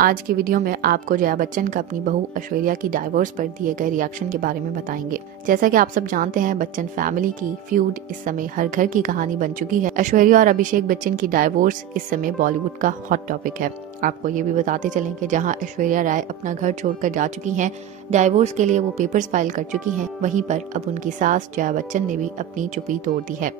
आज की वीडियो में आपको जया बच्चन का अपनी बहू ऐश्वर्या की डाइवोर्स पर दिए गए रिएक्शन के बारे में बताएंगे। जैसा कि आप सब जानते हैं, बच्चन फैमिली की फ्यूड इस समय हर घर की कहानी बन चुकी है। ऐश्वर्या और अभिषेक बच्चन की डाइवोर्स इस समय बॉलीवुड का हॉट टॉपिक है। आपको ये भी बताते चलें कि जहां ऐश्वर्या राय अपना घर छोड़कर जा चुकी हैं, डाइवोर्स के लिए वो पेपर्स फाइल कर चुकी हैं, वहीं पर अब उनकी सास जया बच्चन ने भी अपनी चुप्पी तोड़ दी है।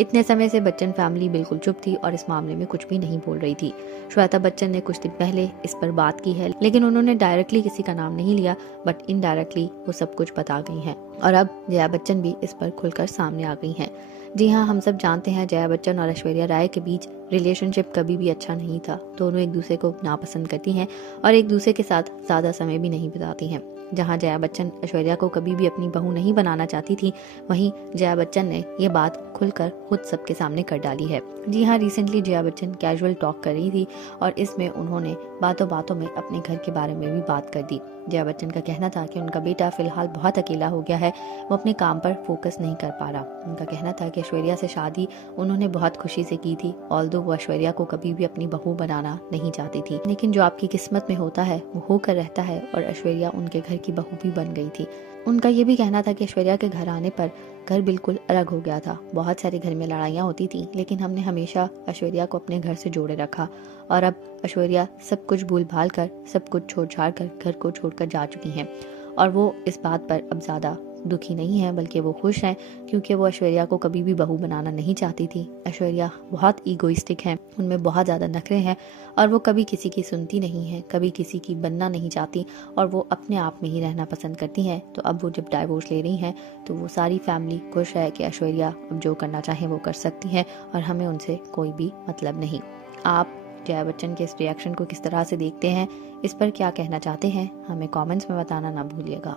इतने समय से बच्चन फैमिली बिल्कुल चुप थी और इस मामले में कुछ भी नहीं बोल रही थी। श्वेता बच्चन ने कुछ दिन पहले इस पर बात की है, लेकिन उन्होंने डायरेक्टली किसी का नाम नहीं लिया, बट इनडायरेक्टली वो सब कुछ बता गई हैं और अब जया बच्चन भी इस पर खुलकर सामने आ गई हैं। जी हाँ, हम सब जानते हैं जया बच्चन और ऐश्वर्या राय के बीच रिलेशनशिप कभी भी अच्छा नहीं था। दोनों एक दूसरे को नापसंद करती हैं और एक दूसरे के साथ ज्यादा समय भी नहीं बिताती हैं। जहां जया बच्चन ऐश्वर्या को कभी भी अपनी बहू नहीं बनाना चाहती थी, वहीं जया बच्चन ने ये बात खुलकर खुद सबके सामने कर डाली है। जी हाँ, recently Jaya Bachchan casual talk कर रही थी और इसमें उन्होंने बातों बातों में अपने घर के बारे में भी बात कर दी। जया बच्चन का कहना था कि उनका बेटा फिलहाल बहुत अकेला हो गया है, वो अपने काम पर फोकस नहीं कर पा रहा। उनका कहना था कि ऐश्वर्या से शादी उन्होंने बहुत खुशी से की थी, ऑल्दो वो ऐश्वर्या को कभी भी अपनी बहू बनाना नहीं चाहती थी, लेकिन जो आपकी किस्मत में होता है वो होकर रहता है और ऐश्वर्या उनके घर की बहू भी बन गई थी। उनका ये भी कहना था कि ऐश्वर्या के घर आने पर घर बिल्कुल अलग हो गया था। बहुत सारे घर में लड़ाइयाँ होती थी, लेकिन हमने हमेशा ऐश्वर्या को अपने घर से जोड़े रखा और अब ऐश्वर्या सब कुछ भूल भाल कर, सब कुछ छोड़ छाड़ कर घर को छोड़कर जा चुकी हैं और वो इस बात पर अब ज्यादा दुखी नहीं है, बल्कि वो खुश हैं क्योंकि वो ऐश्वर्या को कभी भी बहू बनाना नहीं चाहती थी। ऐश्वर्या बहुत ईगोइस्टिक है, उनमें बहुत ज़्यादा नखरे हैं और वो कभी किसी की सुनती नहीं है, कभी किसी की बनना नहीं चाहती और वो अपने आप में ही रहना पसंद करती हैं। तो अब वो जब डाइवोर्स ले रही हैं तो वो सारी फैमिली खुश है कि ऐश्वर्या अब जो करना चाहे वो कर सकती हैं और हमें उनसे कोई भी मतलब नहीं। आप जया बच्चन के इस रिएक्शन को किस तरह से देखते हैं, इस पर क्या कहना चाहते हैं, हमें कमेंट्स में बताना ना भूलिएगा।